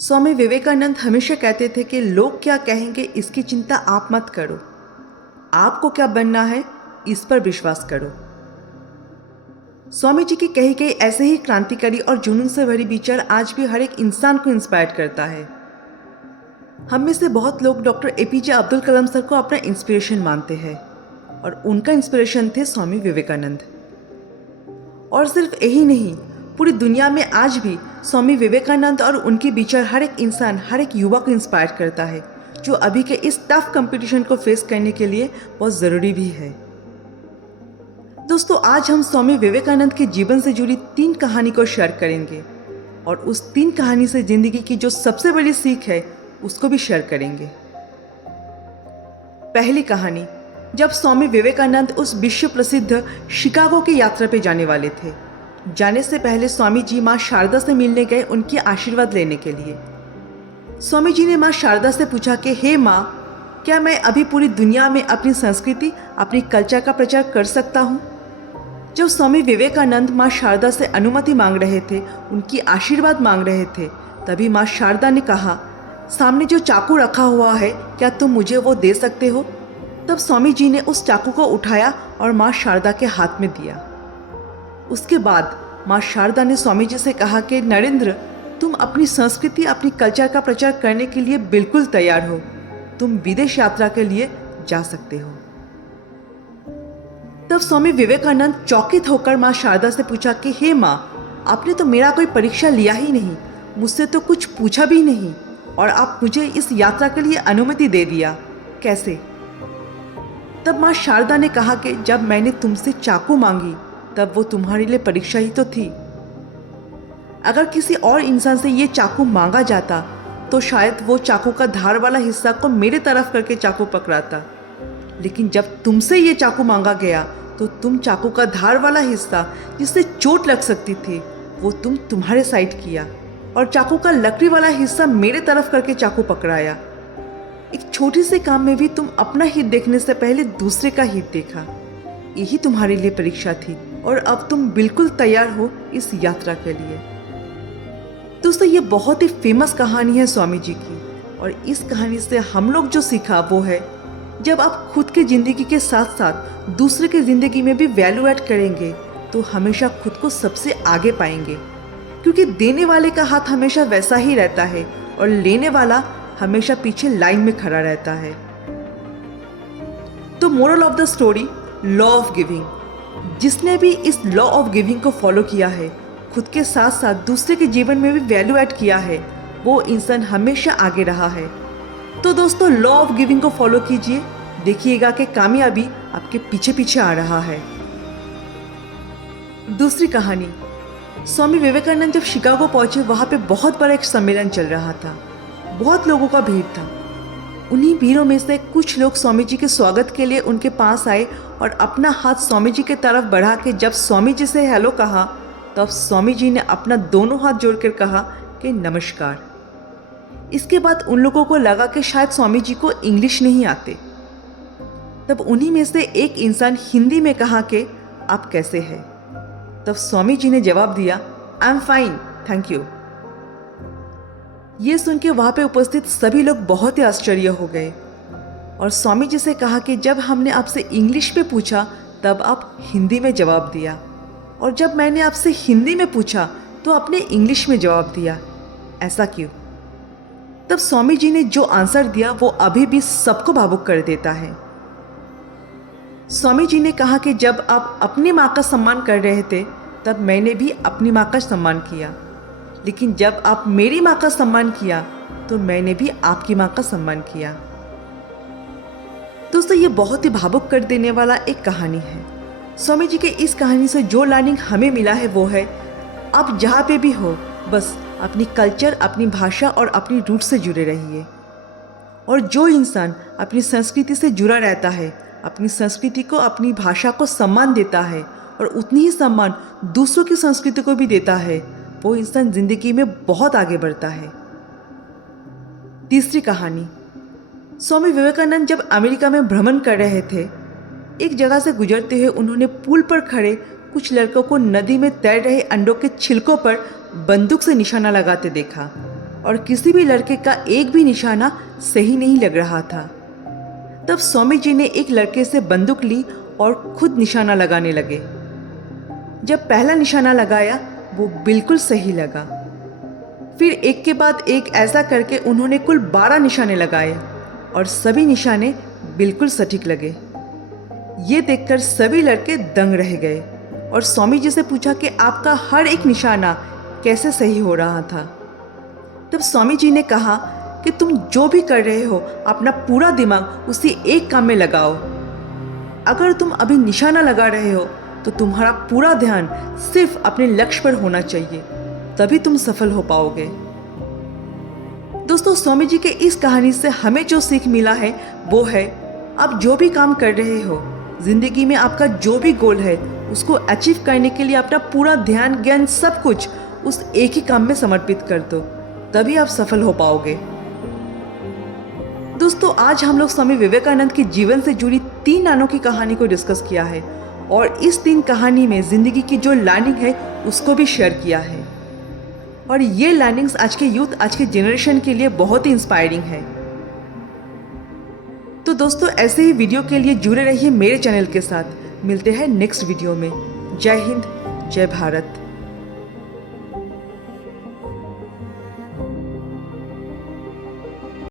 स्वामी विवेकानंद हमेशा कहते थे कि लोग क्या कहेंगे इसकी चिंता आप मत करो, आपको क्या बनना है इस पर विश्वास करो। स्वामी जी की कही गई ऐसे ही क्रांतिकारी और जुनून से भरी विचार आज भी हर एक इंसान को इंस्पायर करता है। हम में से बहुत लोग doctor APJ Abdul Kalam sir को अपना इंस्पिरेशन मानते हैं और उनका इंस्पिरेशन थे स्वामी विवेकानंद। और सिर्फ यही नहीं, पूरी दुनिया में आज भी स्वामी विवेकानंद और उनके विचार हर एक इंसान, हर एक युवा को इंस्पायर करता है, जो अभी के इस टफ कंपटीशन को फेस करने के लिए बहुत ज़रूरी भी है। दोस्तों, आज हम स्वामी विवेकानंद के जीवन से जुड़ी 3 कहानी को शेयर करेंगे और उस 3 कहानी से ज़िंदगी की जो सबसे बड़ी सीख है उसको भी शेयर करेंगे। पहली कहानी, जब स्वामी विवेकानंद उस विश्व प्रसिद्ध शिकागो की यात्रा पे जाने वाले थे। जाने से पहले स्वामी जी माँ शारदा से मिलने गए उनके आशीर्वाद लेने के लिए। स्वामी जी ने माँ शारदा से पूछा कि हे माँ, क्या मैं अभी पूरी दुनिया में अपनी संस्कृति, अपनी कल्चर का प्रचार कर सकता हूँ? जब स्वामी विवेकानंद माँ शारदा से अनुमति मांग रहे थे, उनकी आशीर्वाद मांग रहे थे, तभी माँ शारदा ने कहा, सामने जो चाकू रखा हुआ है, क्या तुम मुझे वो दे सकते हो? तब स्वामी जी ने उस चाकू को उठाया और माँ शारदा के हाथ में दिया। उसके बाद माँ शारदा ने स्वामी जी से कहा कि नरेंद्र, तुम अपनी संस्कृति, अपनी कल्चर का प्रचार करने के लिए बिल्कुल तैयार हो। तुम विदेश यात्रा के लिए जा सकते हो। तब स्वामी विवेकानंद चौकित होकर माँ शारदा से पूछा कि हे माँ, आपने तो मेरा कोई परीक्षा लिया ही नहीं, मुझसे तो कुछ पूछा भी नहीं और आप मुझे इस यात्रा के लिए अनुमति दे दिया, कैसे? तब माँ शारदा ने कहा कि जब मैंने तुमसे चाकू मांगी तब वो तुम्हारे लिए परीक्षा ही तो थी। अगर किसी और इंसान से ये चाकू मांगा जाता तो शायद वो चाकू का धार वाला हिस्सा को मेरे तरफ करके चाकू पकड़ाता, लेकिन जब तुमसे ये चाकू मांगा गया तो तुम चाकू का धार वाला हिस्सा जिससे चोट लग सकती थी वो तुम्हारे साइड किया और चाकू का लकड़ी वाला हिस्सा मेरे तरफ करके चाकू पकड़ाया। एक छोटी से काम में भी तुम अपना हित देखने से पहले दूसरे का हित देखा। यही तुम्हारे लिए परीक्षा थी और अब तुम बिल्कुल तैयार हो इस यात्रा के लिए। दोस्तों, ये बहुत ही फेमस कहानी है स्वामी जी की और इस कहानी से हम लोग जो सीखा वो है, जब आप खुद की ज़िंदगी के साथ साथ दूसरे की ज़िंदगी में भी वैल्यू ऐड करेंगे तो हमेशा खुद को सबसे आगे पाएंगे, क्योंकि देने वाले का हाथ हमेशा वैसा ही रहता है और लेने वाला हमेशा पीछे लाइन में खड़ा रहता है। तो moral of the story, law of giving. जिसने भी इस लॉ ऑफ गिविंग को फॉलो किया है, खुद के साथ साथ दूसरे के जीवन में भी वैल्यू ऐड किया है, वो इंसान हमेशा आगे रहा है। तो दोस्तों, लॉ ऑफ गिविंग को फॉलो कीजिए, देखिएगा कि कामयाबी आपके पीछे पीछे आ रहा है। दूसरी कहानी, स्वामी विवेकानंद जब शिकागो पहुंचे, वहां पे बहुत बड़ा एक सम्मेलन चल रहा था। बहुत लोगों का भीड़ था। उन्हीं भीड़ों में से कुछ लोग स्वामी जी के स्वागत के लिए उनके पास आए और अपना हाथ स्वामी जी की तरफ बढ़ा के जब स्वामी जी से हेलो कहा, तब स्वामी जी ने अपना दोनों हाथ जोड़कर कहा कि नमस्कार। इसके बाद उन लोगों को लगा कि शायद स्वामी जी को इंग्लिश नहीं आते। तब उन्हीं में से एक इंसान हिंदी में कहा कि आप कैसे हैं? तब स्वामी जी ने जवाब दिया, I am fine, thank you. ये सुन के वहाँ पे उपस्थित सभी लोग बहुत ही आश्चर्य हो गए और स्वामी जी से कहा कि जब हमने आपसे इंग्लिश में पूछा तब आप हिंदी में जवाब दिया, और जब मैंने आपसे हिंदी में पूछा तो आपने इंग्लिश में जवाब दिया, ऐसा क्यों? तब स्वामी जी ने जो आंसर दिया वो अभी भी सबको भावुक कर देता है। स्वामी जी ने कहा कि जब आप अपनी माँ का सम्मान कर रहे थे तब मैंने भी अपनी माँ का सम्मान किया, लेकिन जब आप मेरी माँ का सम्मान किया तो मैंने भी आपकी माँ का सम्मान किया। दोस्तों, ये बहुत ही भावुक कर देने वाला एक कहानी है। स्वामी जी के इस कहानी से जो लर्निंग हमें मिला है वो है, आप जहाँ पे भी हो बस अपनी कल्चर, अपनी भाषा और अपनी रूट से जुड़े रहिए। और जो इंसान अपनी संस्कृति से जुड़ा रहता है, अपनी संस्कृति को, अपनी भाषा को सम्मान देता है और उतनी ही सम्मान दूसरों की संस्कृति को भी देता है, वो इंसान जिंदगी में बहुत आगे बढ़ता है। तीसरी कहानी, स्वामी विवेकानंद जब अमेरिका में भ्रमण कर रहे थे, एक जगह से गुजरते हुए उन्होंने पुल पर खड़े कुछ लड़कों को नदी में तैर रहे अंडों के छिलकों पर बंदूक से निशाना लगाते देखा। और किसी भी लड़के का एक भी निशाना सही नहीं लग रहा था। तब स्वामी जी ने एक लड़के से बंदूक ली और खुद निशाना लगाने लगे। जब पहला निशाना लगाया वो बिल्कुल सही लगा। फिर एक के बाद एक ऐसा करके उन्होंने कुल 12 निशाने लगाए और सभी निशाने बिल्कुल सटीक लगे। ये देखकर सभी लड़के दंग रह गए और स्वामी जी से पूछा कि आपका हर एक निशाना कैसे सही हो रहा था। तब स्वामी जी ने कहा कि तुम जो भी कर रहे हो अपना पूरा दिमाग उसी एक काम में लगाओ। अगर तुम अभी निशाना लगा रहे हो तो तुम्हारा पूरा ध्यान सिर्फ अपने लक्ष्य पर होना चाहिए, तभी तुम सफल हो पाओगे। दोस्तों, स्वामी जी के इस कहानी से हमें जो सीख मिला है वो है, आप जो भी काम कर रहे हो, जिंदगी में आपका जो भी गोल है उसको अचीव करने के लिए अपना पूरा ध्यान, ज्ञान, सब कुछ उस एक ही काम में समर्पित कर दो, तभी आप सफल हो पाओगे। दोस्तों, आज हम लोग स्वामी विवेकानंद के जीवन से जुड़ी 3 अनोखी कहानी को डिस्कस किया है और इस 3 कहानी में जिंदगी की जो लर्निंग है उसको भी शेयर किया है। और ये लर्निंग्स आज के यूथ, आज के जनरेशन के लिए बहुत ही इंस्पायरिंग है। तो दोस्तों, ऐसे ही वीडियो के लिए जुड़े रहिए मेरे चैनल के साथ। मिलते हैं नेक्स्ट वीडियो में। जय हिंद, जय भारत।